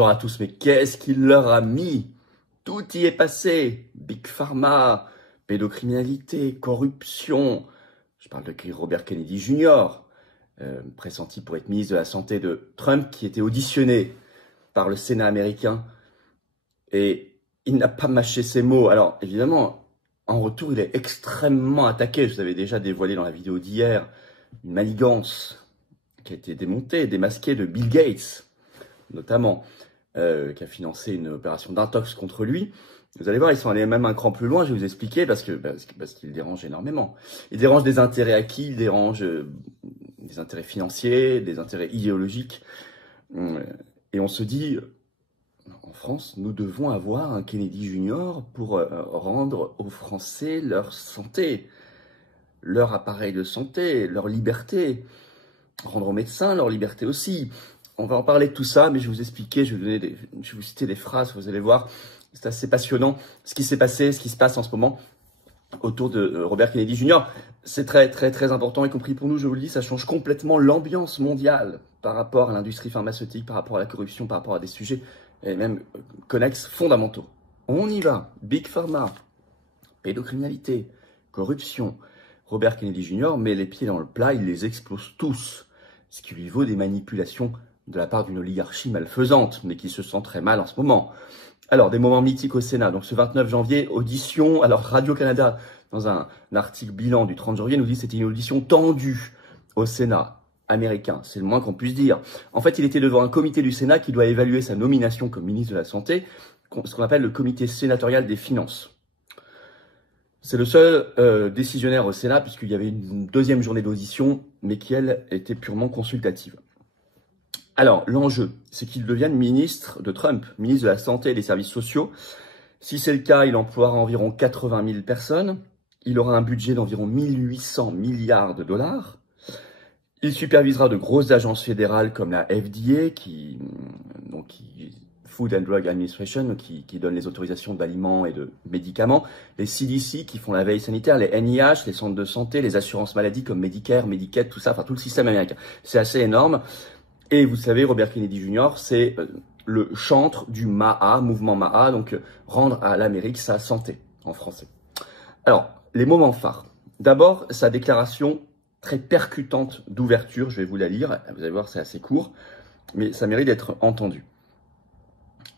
Bonjour à tous, mais qu'est-ce qu'il leur a mis? Tout y est passé. Big Pharma, pédocriminalité, corruption. Je parle de Robert Kennedy Jr., pressenti pour être ministre de la Santé de Trump, qui était auditionné par le Sénat américain. Et il n'a pas mâché ses mots. Alors, évidemment, en retour, il est extrêmement attaqué. Je vous avais déjà dévoilé dans la vidéo d'hier une manigance qui a été démontée, démasquée de Bill Gates, notamment, qui a financé une opération d'intox contre lui. Vous allez voir, ils sont allés même un cran plus loin, je vais vous expliquer, parce qu'il dérange énormément. Il dérange des intérêts acquis, il dérange des intérêts financiers, des intérêts idéologiques. Et on se dit, en France, nous devons avoir un Kennedy Jr. pour rendre aux Français leur santé, leur appareil de santé, leur liberté, rendre aux médecins leur liberté aussi. On va en parler de tout ça, mais je vais vous expliquer, je vais vous citer des phrases, vous allez voir, c'est assez passionnant ce qui s'est passé, ce qui se passe en ce moment autour de Robert Kennedy Jr. C'est très important, y compris pour nous, je vous le dis, ça change complètement l'ambiance mondiale par rapport à l'industrie pharmaceutique, par rapport à la corruption, par rapport à des sujets et même connexes fondamentaux. On y va, Big Pharma, pédocriminalité, corruption. Robert Kennedy Jr. met les pieds dans le plat, il les explose tous, ce qui lui vaut des manipulations de la part d'une oligarchie malfaisante, mais qui se sent très mal en ce moment. Alors, des moments mythiques au Sénat. Donc, ce 29 janvier, audition. Alors, Radio-Canada, dans un article bilan du 30 janvier, nous dit que c'était une audition tendue au Sénat américain. C'est le moins qu'on puisse dire. En fait, il était devant un comité du Sénat qui doit évaluer sa nomination comme ministre de la Santé, ce qu'on appelle le comité sénatorial des finances. C'est le seul décisionnaire au Sénat, puisqu'il y avait une deuxième journée d'audition, mais qui, elle, était purement consultative. Alors, l'enjeu, c'est qu'il devienne ministre de Trump, ministre de la Santé et des Services sociaux. Si c'est le cas, il emploiera environ 80 000 personnes. Il aura un budget d'environ 1800 milliards de dollars. Il supervisera de grosses agences fédérales comme la FDA, Food and Drug Administration, qui donne les autorisations d'aliments et de médicaments, les CDC qui font la veille sanitaire, les NIH, les centres de santé, les assurances maladies comme Medicare, Medicaid, tout ça, enfin tout le système américain. C'est assez énorme. Et vous savez, Robert Kennedy Jr., c'est le chantre du MAHA, mouvement MAHA, donc rendre à l'Amérique sa santé, en français. Alors, les moments phares. D'abord, sa déclaration très percutante d'ouverture, je vais vous la lire, vous allez voir, c'est assez court, mais ça mérite d'être entendu.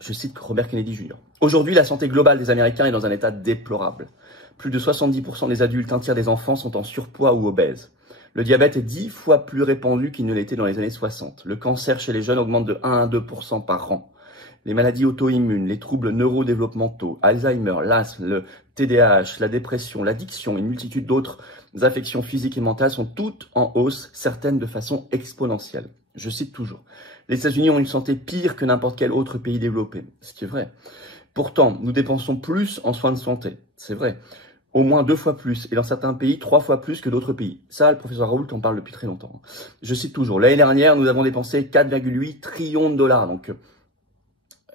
Je cite Robert Kennedy Jr. « Aujourd'hui, la santé globale des Américains est dans un état déplorable. Plus de 70% des adultes, un tiers des enfants sont en surpoids ou obèses. Le diabète est 10 fois plus répandu qu'il ne l'était dans les années 60. Le cancer chez les jeunes augmente de 1 à 2% par an. Les maladies auto-immunes, les troubles neurodéveloppementaux, Alzheimer, l'asthme, le TDAH, la dépression, l'addiction et une multitude d'autres affections physiques et mentales sont toutes en hausse, certaines de façon exponentielle. » Je cite toujours. Les États-Unis ont une santé pire que n'importe quel autre pays développé, ce qui est vrai. Pourtant, nous dépensons plus en soins de santé, c'est vrai. Au moins 2 fois plus, et dans certains pays, 3 fois plus que d'autres pays. Ça, le professeur Raoult en parle depuis très longtemps. Je cite toujours, l'année dernière, nous avons dépensé 4,8 trillions de dollars, donc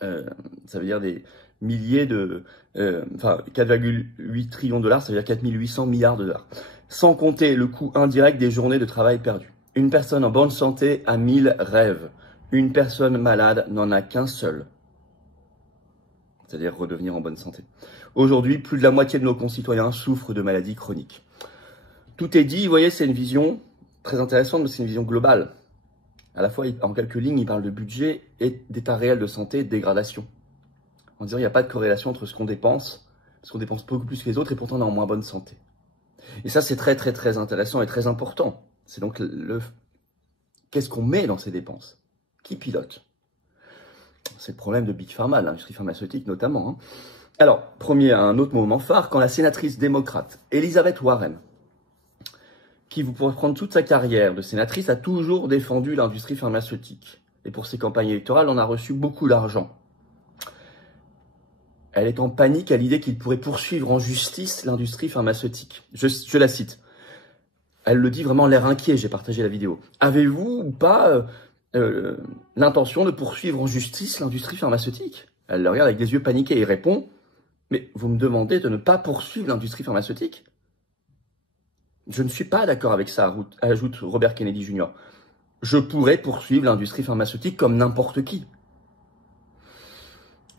ça veut dire des milliers de... 4,8 trillions de dollars, ça veut dire 4800 milliards de dollars. Sans compter le coût indirect des journées de travail perdues. Une personne en bonne santé a 1000 rêves. Une personne malade n'en a qu'un seul. C'est-à-dire redevenir en bonne santé. Aujourd'hui, plus de la moitié de nos concitoyens souffrent de maladies chroniques. Tout est dit, vous voyez, c'est une vision très intéressante, mais c'est une vision globale. À la fois, en quelques lignes, il parle de budget et d'état réel de santé et de dégradation. En disant qu'il n'y a pas de corrélation entre ce qu'on dépense, parce qu'on dépense beaucoup plus que les autres, et pourtant on est en moins bonne santé. Et ça, c'est très intéressant et très important. C'est donc qu'est-ce qu'on met dans ces dépenses? Qui pilote? C'est le problème de Big Pharma, l'industrie pharmaceutique notamment. Hein. Alors, un autre moment phare, quand la sénatrice démocrate Elizabeth Warren, qui vous pourrez prendre toute sa carrière de sénatrice, a toujours défendu l'industrie pharmaceutique. Et pour ses campagnes électorales, on a reçu beaucoup d'argent. Elle est en panique à l'idée qu'il pourrait poursuivre en justice l'industrie pharmaceutique. Je la cite. Elle le dit vraiment l'air inquiet, j'ai partagé la vidéo. Avez-vous ou pas l'intention de poursuivre en justice l'industrie pharmaceutique? Elle le regarde avec des yeux paniqués et répond, mais vous me demandez de ne pas poursuivre l'industrie pharmaceutique? Je ne suis pas d'accord avec ça, ajoute Robert Kennedy Jr. Je pourrais poursuivre l'industrie pharmaceutique comme n'importe qui.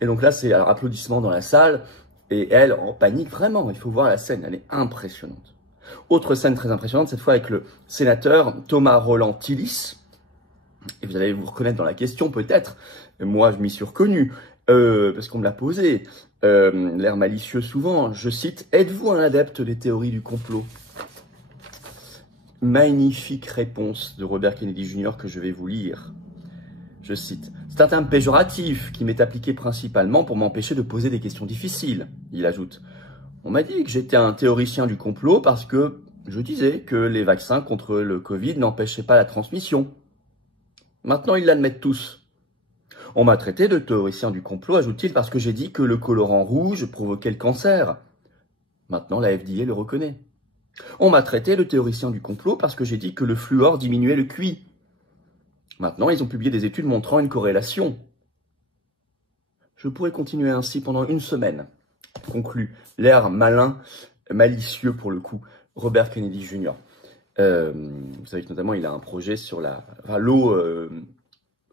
Et donc là, c'est alors applaudissements dans la salle, et elle en panique vraiment. Il faut voir la scène, elle est impressionnante. Autre scène très impressionnante, cette fois avec le sénateur Thomas Roland Tillis. Et vous allez vous reconnaître dans la question peut-être. Moi, je m'y suis reconnu, parce qu'on me l'a posé. L'air malicieux souvent. Je cite, « Êtes-vous un adepte des théories du complot ?» Magnifique réponse de Robert Kennedy Jr. que je vais vous lire. Je cite, « C'est un terme péjoratif qui m'est appliqué principalement pour m'empêcher de poser des questions difficiles. » Il ajoute, « On m'a dit que j'étais un théoricien du complot parce que je disais que les vaccins contre le Covid n'empêchaient pas la transmission. Maintenant, ils l'admettent tous. On m'a traité de théoricien du complot, ajoute-t-il, parce que j'ai dit que le colorant rouge provoquait le cancer. Maintenant, la FDA le reconnaît. On m'a traité de théoricien du complot parce que j'ai dit que le fluor diminuait le QI. Maintenant, ils ont publié des études montrant une corrélation. Je pourrais continuer ainsi pendant une semaine, conclut l'air malin, malicieux pour le coup, Robert Kennedy Jr. Vous savez que notamment, il a un projet sur l'eau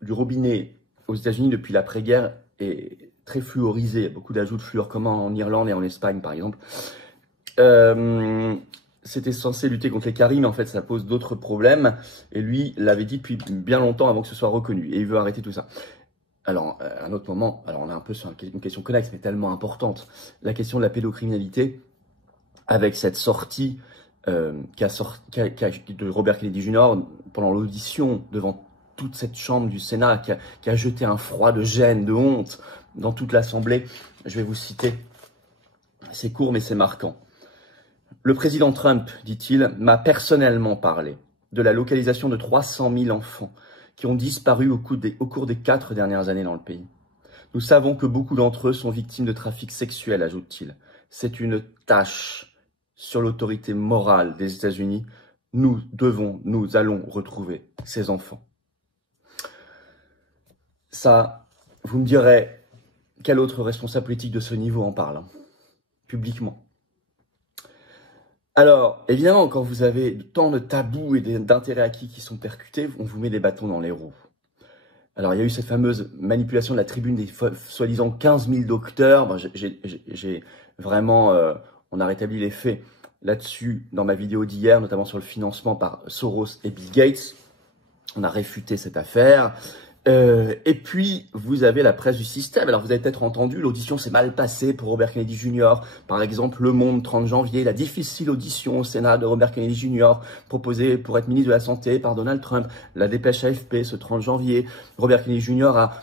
du robinet aux États-Unis depuis l'après-guerre est très fluorisée. Il y a beaucoup d'ajouts de fluor comme en Irlande et en Espagne, par exemple. C'était censé lutter contre les caries, mais en fait, ça pose d'autres problèmes. Et lui l'avait dit depuis bien longtemps avant que ce soit reconnu. Et il veut arrêter tout ça. Alors, à un autre moment, alors on est un peu sur une question connexe, mais tellement importante. La question de la pédocriminalité, avec cette sortie de Robert Kennedy Jr. pendant l'audition devant toute cette chambre du Sénat, qui a jeté un froid de gêne, de honte dans toute l'Assemblée. Je vais vous citer. C'est court, mais c'est marquant. Le président Trump, dit-il, m'a personnellement parlé de la localisation de 300 000 enfants qui ont disparu au cours des 4 dernières années dans le pays. Nous savons que beaucoup d'entre eux sont victimes de trafic sexuel, ajoute-t-il. C'est une tâche sur l'autorité morale des États-Unis. Nous allons retrouver ces enfants. Ça, vous me direz, quel autre responsable politique de ce niveau en parle, publiquement? Alors, évidemment, quand vous avez tant de tabous et d'intérêts acquis qui sont percutés, on vous met des bâtons dans les roues. Alors, il y a eu cette fameuse manipulation de la tribune des soi-disant 15 000 docteurs. Bon, j'ai vraiment, on a rétabli les faits là-dessus dans ma vidéo d'hier, notamment sur le financement par Soros et Bill Gates. On a réfuté cette affaire. Et puis, vous avez la presse du système. Alors, vous avez peut-être entendu, l'audition s'est mal passée pour Robert Kennedy Jr. Par exemple, Le Monde, 30 janvier, la difficile audition au Sénat de Robert Kennedy Jr. proposé pour être ministre de la Santé par Donald Trump. La dépêche AFP, ce 30 janvier, Robert Kennedy Jr. a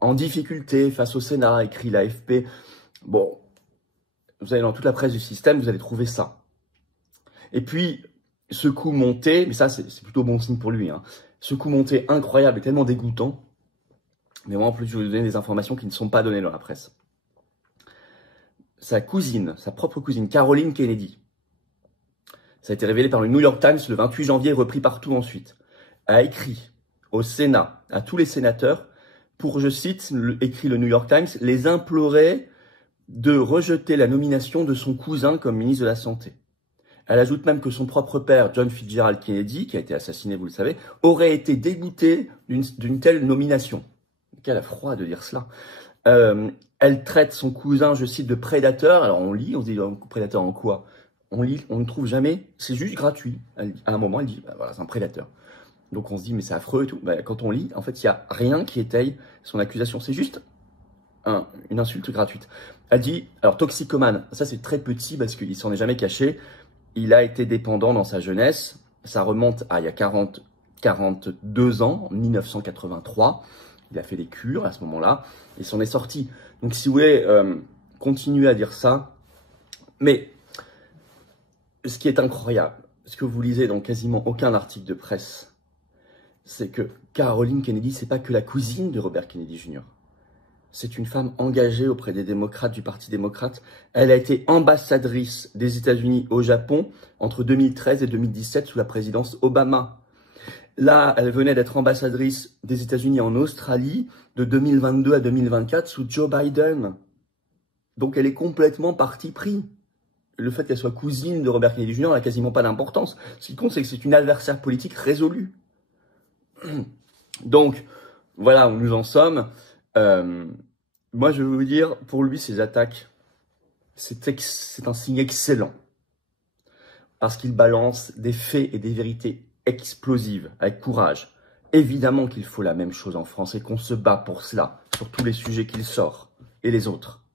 en difficulté face au Sénat, écrit l'AFP. Bon, vous allez dans toute la presse du système, vous allez trouver ça. Et puis, ce coup monté, mais ça, c'est plutôt bon signe pour lui, hein. Ce coup monté incroyable et tellement dégoûtant. Mais moi, en plus, je vais vous donner des informations qui ne sont pas données dans la presse. Sa cousine, sa propre cousine, Caroline Kennedy, ça a été révélé par le New York Times le 28 janvier et repris partout ensuite, a écrit au Sénat, à tous les sénateurs, pour, je cite, écrit le New York Times, les implorer de rejeter la nomination de son cousin comme ministre de la Santé. Elle ajoute même que son propre père, John Fitzgerald Kennedy, qui a été assassiné, vous le savez, aurait été dégoûté d'une telle nomination. Quel froid de dire cela. Elle traite son cousin, je cite, de prédateur. Alors on lit, on se dit, prédateur en quoi? On lit, on ne trouve jamais, c'est juste gratuit. À un moment, elle dit, bah, voilà, c'est un prédateur. Donc on se dit, mais c'est affreux et tout. Bah, quand on lit, en fait, il n'y a rien qui étaye son accusation. C'est juste une insulte gratuite. Elle dit, alors toxicomane, ça c'est très petit parce qu'il s'en est jamais caché. Il a été dépendant dans sa jeunesse. Ça remonte à il y a 42 ans, en 1983. Il a fait des cures à ce moment-là. Il s'en est sorti. Donc, si vous voulez continuer à dire ça. Mais ce qui est incroyable, ce que vous lisez dans quasiment aucun article de presse, c'est que Caroline Kennedy, c'est pas que la cousine de Robert Kennedy Jr. C'est une femme engagée auprès des démocrates, du Parti démocrate. Elle a été ambassadrice des États-Unis au Japon entre 2013 et 2017 sous la présidence Obama. Là, elle venait d'être ambassadrice des États-Unis en Australie de 2022 à 2024 sous Joe Biden. Donc, elle est complètement parti pris. Le fait qu'elle soit cousine de Robert Kennedy Jr. n'a quasiment pas d'importance. Ce qui compte, c'est que c'est une adversaire politique résolue. Donc, voilà où nous en sommes. Moi, je vais vous dire, pour lui, ces attaques, c'est un signe excellent. Parce qu'il balance des faits et des vérités explosives, avec courage. Évidemment qu'il faut la même chose en France et qu'on se bat pour cela, sur tous les sujets qu'il sort, et les autres.